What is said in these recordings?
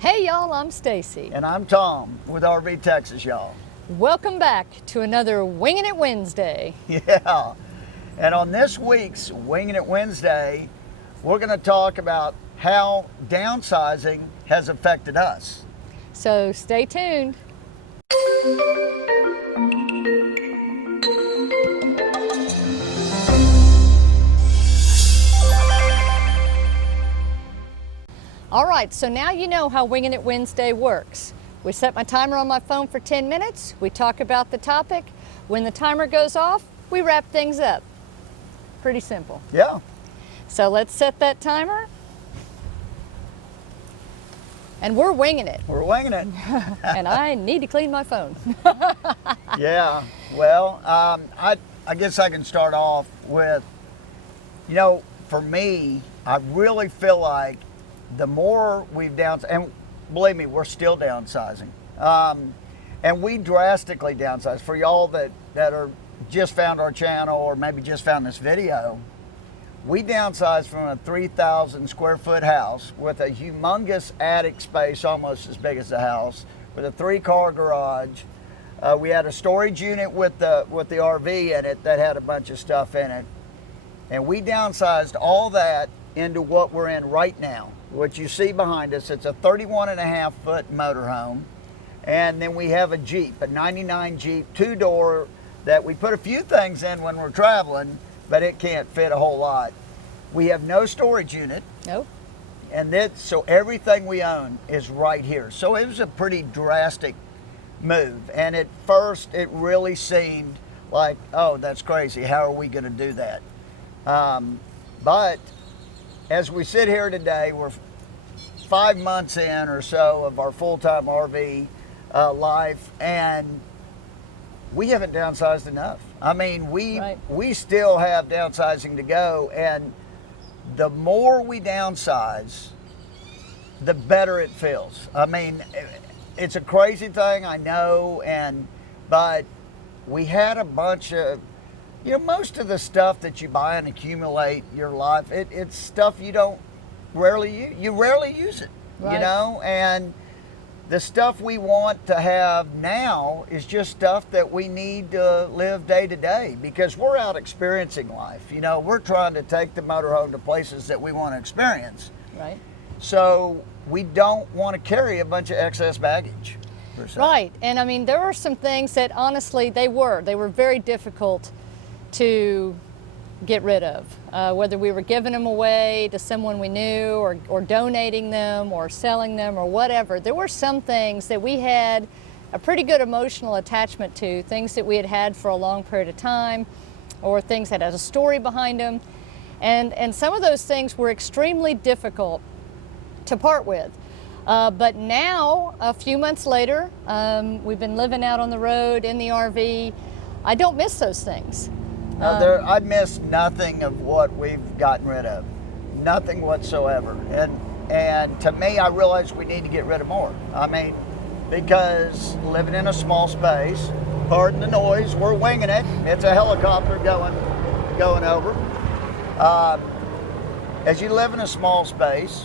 Hey y'all, I'm Stacy. And I'm Tom with RV Texas, y'all. Welcome back to another Wingin' It Wednesday. Yeah, and on this week's Wingin' It Wednesday, we're going to talk about how downsizing has affected us. So stay tuned. All right, so now you know how Wingin' It Wednesday works. We set my timer on my phone for 10 minutes, we talk about the topic. When the timer goes off, we wrap things up. Pretty simple. Yeah. So let's set that timer. And we're winging it. We're winging it. And I need to clean my phone. Yeah, well, I guess I can start off with, for me, I really feel like the more we've downsized, and believe me, we're still downsizing. And we drastically downsized. For y'all that are just found our channel or maybe just found this video, we downsized from a 3,000 square foot house with a humongous attic space, almost as big as the house, with a 3-car garage. We had a storage unit with the RV in it that had a bunch of stuff in it. And we downsized all that into what we're in right now. What you see behind us, it's a 31.5 foot motorhome. And then we have a Jeep, a 99 Jeep, 2-door, that we put a few things in when we're traveling, but it can't fit a whole lot. We have no storage unit. Nope. And so everything we own is right here. So it was a pretty drastic move. And at first it really seemed like, oh, that's crazy. How are we going to do that? But as we sit here today, we're 5 months in or so of our full-time RV life, and we haven't downsized enough. I mean, we still have downsizing to go, and the more we downsize, the better it feels. I mean, it's a crazy thing, I know, but we had a bunch of, most of the stuff that you buy and accumulate your life, it's stuff you rarely use it, right. And the stuff we want to have now is just stuff that we need to live day to day because we're out experiencing life. We're trying to take the motorhome to places that we want to experience. Right. So we don't want to carry a bunch of excess baggage. Per se. Right. And I mean, there were some things that honestly they were very difficult to get rid of, whether we were giving them away to someone we knew or donating them or selling them or whatever. There were some things that we had a pretty good emotional attachment to, things that we had for a long period of time or things that had a story behind them. And some of those things were extremely difficult to part with. But now, a few months later, we've been living out on the road in the RV. I don't miss those things. I miss nothing of what we've gotten rid of, nothing whatsoever. And to me, I realize we need to get rid of more. I mean, because living in a small space, pardon the noise, we're winging it. It's a helicopter going over. As you live in a small space,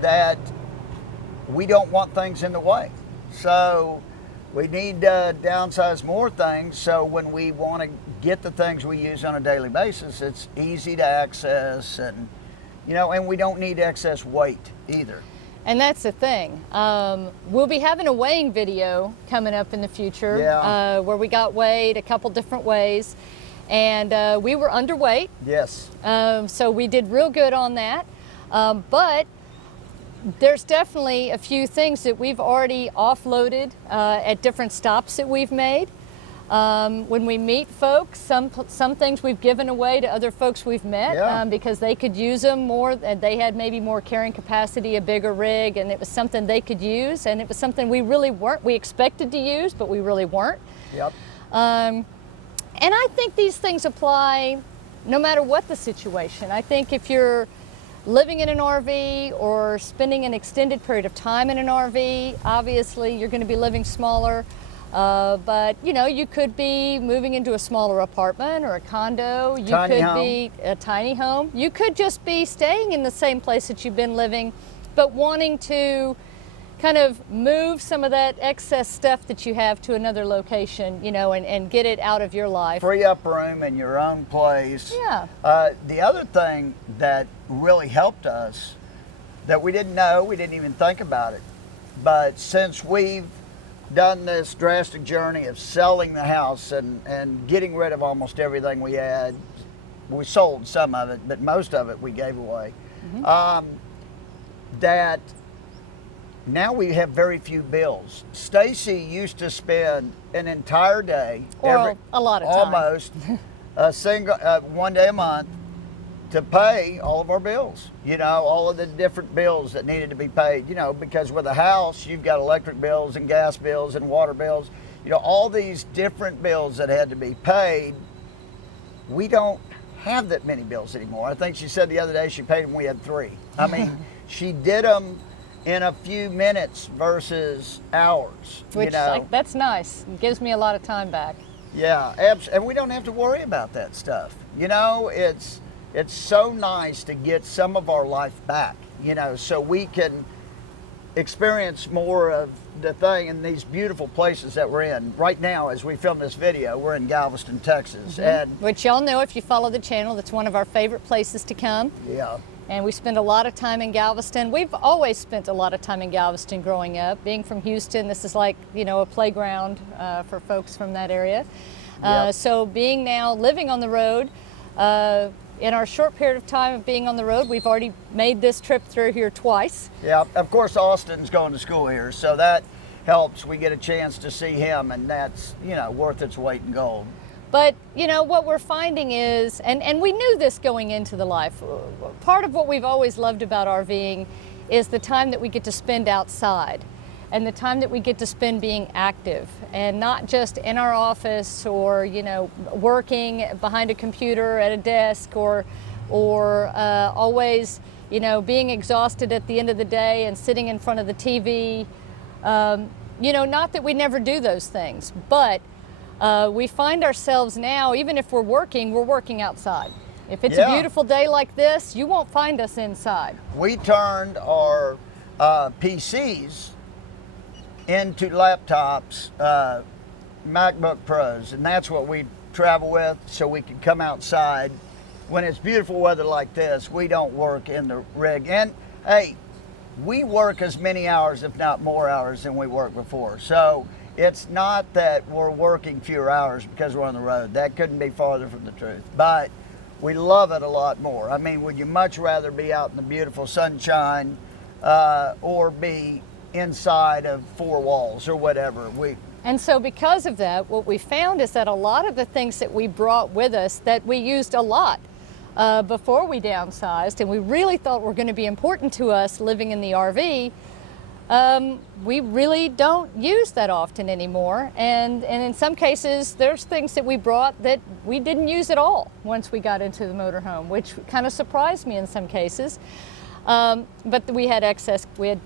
that we don't want things in the way. So we need to downsize more things so when we want to get the things we use on a daily basis, it's easy to access and we don't need excess weight either. And that's the thing. We'll be having a weighing video coming up in the future where we got weighed a couple different ways and we were underweight. Yes. So we did real good on that. But there's definitely a few things that we've already offloaded at different stops that we've made. When we meet folks, some things we've given away to other folks we've met because they could use them more, and they had maybe more carrying capacity, a bigger rig, and it was something they could use, and it was something we really weren't. We expected to use, but we really weren't. Yep. And I think these things apply no matter what the situation. I think if you're living in an RV or spending an extended period of time in an RV, obviously you're going to be living smaller. But you could be moving into a smaller apartment or a condo. You could be a tiny home. You could just be staying in the same place that you've been living, but wanting to kind of move some of that excess stuff that you have to another location, you know, and get it out of your life. Free up room in your own place. Yeah. The other thing that really helped us that we didn't know, we didn't even think about it, but since we've done this drastic journey of selling the house and getting rid of almost everything we had, we sold some of it, but most of it we gave away. That now we have very few bills. Stacy used to spend an entire day, Or a lot of time. almost a single one day a month, to pay all of our bills. You know, all of the different bills that needed to be paid. You know, because with a house, you've got electric bills and gas bills and water bills. You know, all these different bills that had to be paid. We don't have that many bills anymore. I think she said the other day she paid them, we had 3. I mean, she did them in a few minutes versus hours. Which, you know? like, that's nice. It gives me a lot of time back. Yeah, and we don't have to worry about that stuff. You know, it's so nice to get some of our life back, you know, so we can experience more of the thing in these beautiful places that we're in. Right now, as we film this video, we're in Galveston, Texas. And Which y'all know if you follow the channel, that's one of our favorite places to come. yeah, And we spend a lot of time in Galveston. We've always spent a lot of time in Galveston growing up. Being from Houston, this is like, you know, a playground for folks from that area. Yep. So being now living on the road, in our short period of time of being on the road, we've already made this trip through here twice. yeah. Of course, Austin's going to school here, so that helps. We get a chance to see him, and that's, you know, worth its weight in gold. But, you know, what we're finding is, and we knew this going into the life, part of what we've always loved about RVing is the time that we get to spend outside and the time that we get to spend being active and not just in our office or, you know, working behind a computer at a desk or always, you know, being exhausted at the end of the day and sitting in front of the TV. You know, not that we never do those things, but we find ourselves now, even if we're working outside. If it's a beautiful day like this, you won't find us inside. We turned our PCs into laptops, MacBook Pros, and that's what we travel with so we can come outside. When it's beautiful weather like this, we don't work in the rig. And hey, we work as many hours, if not more hours, than we worked before. So it's not that we're working fewer hours because we're on the road. That couldn't be farther from the truth. But we love it a lot more. I mean, would you much rather be out in the beautiful sunshine or be inside of 4 walls or whatever? And so because of that, what we found is that a lot of the things that we brought with us that we used a lot before we downsized, and we really thought were going to be important to us living in the RV, we really don't use that often anymore. And in some cases, there's things that we brought that we didn't use at all once we got into the motorhome, which kind of surprised me in some cases. But we had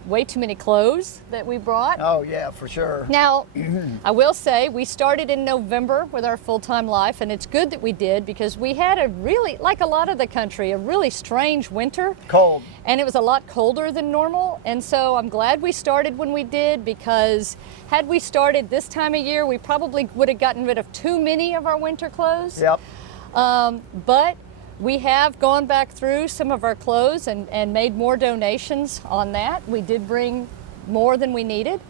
way too many clothes that we brought. Oh yeah, for sure. Now, I will say we started in November with our full-time life, and it's good that we did because we had a really, like a lot of the country, a really strange winter. Cold. And it was a lot colder than normal, and so I'm glad we started when we did, because had we started this time of year, we probably would have gotten rid of too many of our winter clothes. Yep. But we have gone back through some of our clothes and made more donations on that. We did bring more than we needed.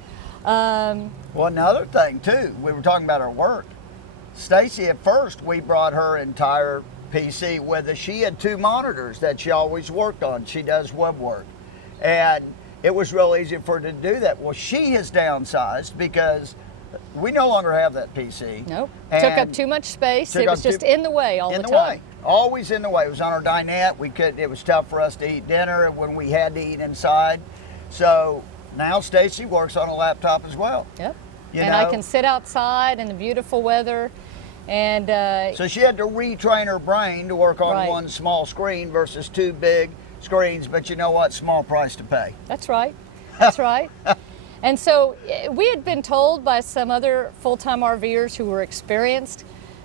Well, another thing too, we were talking about our work. Stacy, at first, we brought her entire PC with us. She had 2 monitors that she always worked on. She does web work. And it was real easy for her to do that. Well, she has downsized because we no longer have that PC. Nope. Took up too much space. It was just in the way all the time. Way. Always in the way. It was on our dinette. It was tough for us to eat dinner when we had to eat inside. So now Stacy works on a laptop as well. Yep. You and know? I can sit outside in the beautiful weather. And so she had to retrain her brain to work on Right. one small screen versus 2 big screens. But you know what? Small price to pay. That's right. That's right. And so we had been told by some other full-time RVers who were experienced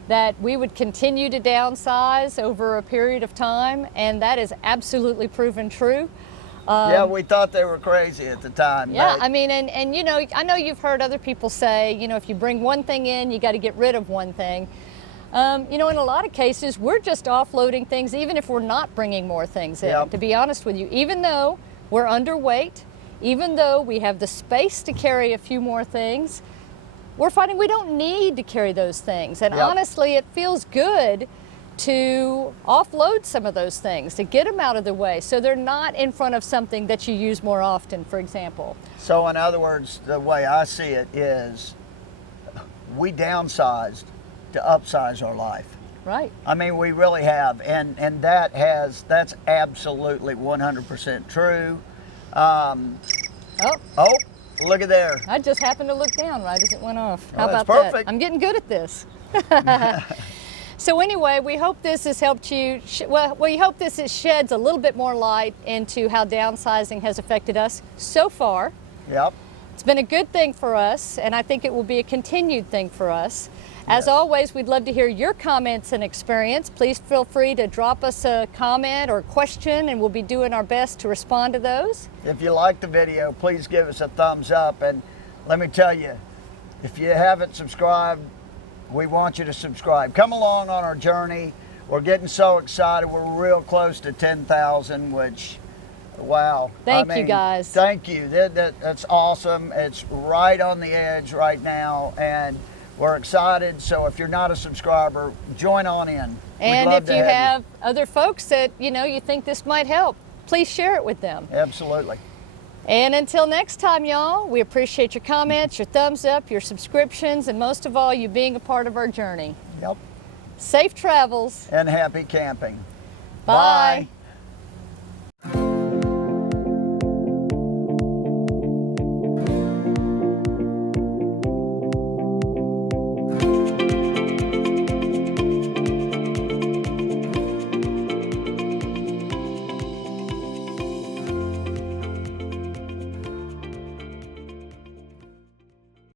that we would continue to downsize over a period of time, and that is absolutely proven true. Yeah, we thought they were crazy at the time. Yeah, but I mean, and you know, I know you've heard other people say, you know, if you bring one thing in, you got to get rid of one thing. You know, in a lot of cases, we're just offloading things, even if we're not bringing more things in. Yep. To be honest with you, even though we're underweight, even though we have the space to carry a few more things, we're finding we don't need to carry those things. And Yep. honestly, it feels good to offload some of those things, to get them out of the way so they're not in front of something that you use more often, for example. So in other words, the way I see it is we downsized to upsize our life. Right. I mean, we really have, and that's absolutely 100% true. Oh, Oh, look at there. I just happened to look down right as it went off. How Well, that's about that? perfect. I'm getting good at this. So anyway, we hope this has helped you, we hope this sheds a little bit more light into how downsizing has affected us so far. Yep. It's been a good thing for us, and I think it will be a continued thing for us. As Yes. always, we'd love to hear your comments and experience. Please feel free to drop us a comment or question, and we'll be doing our best to respond to those. If you like the video, please give us a thumbs up. And let me tell you, if you haven't subscribed, we want you to subscribe. Come along on our journey. We're getting so excited. We're real close to 10,000, which, wow. Thank you, guys. Thank you. That's awesome. It's right on the edge right now, and we're excited. So if you're not a subscriber, join on in. We'd And love if to you have have other folks that, you know, you think this might help, please share it with them. Absolutely. And until next time, y'all, we appreciate your comments, your thumbs up, your subscriptions, and most of all, you being a part of our journey. Yep. Safe travels. And happy camping. Bye. Bye.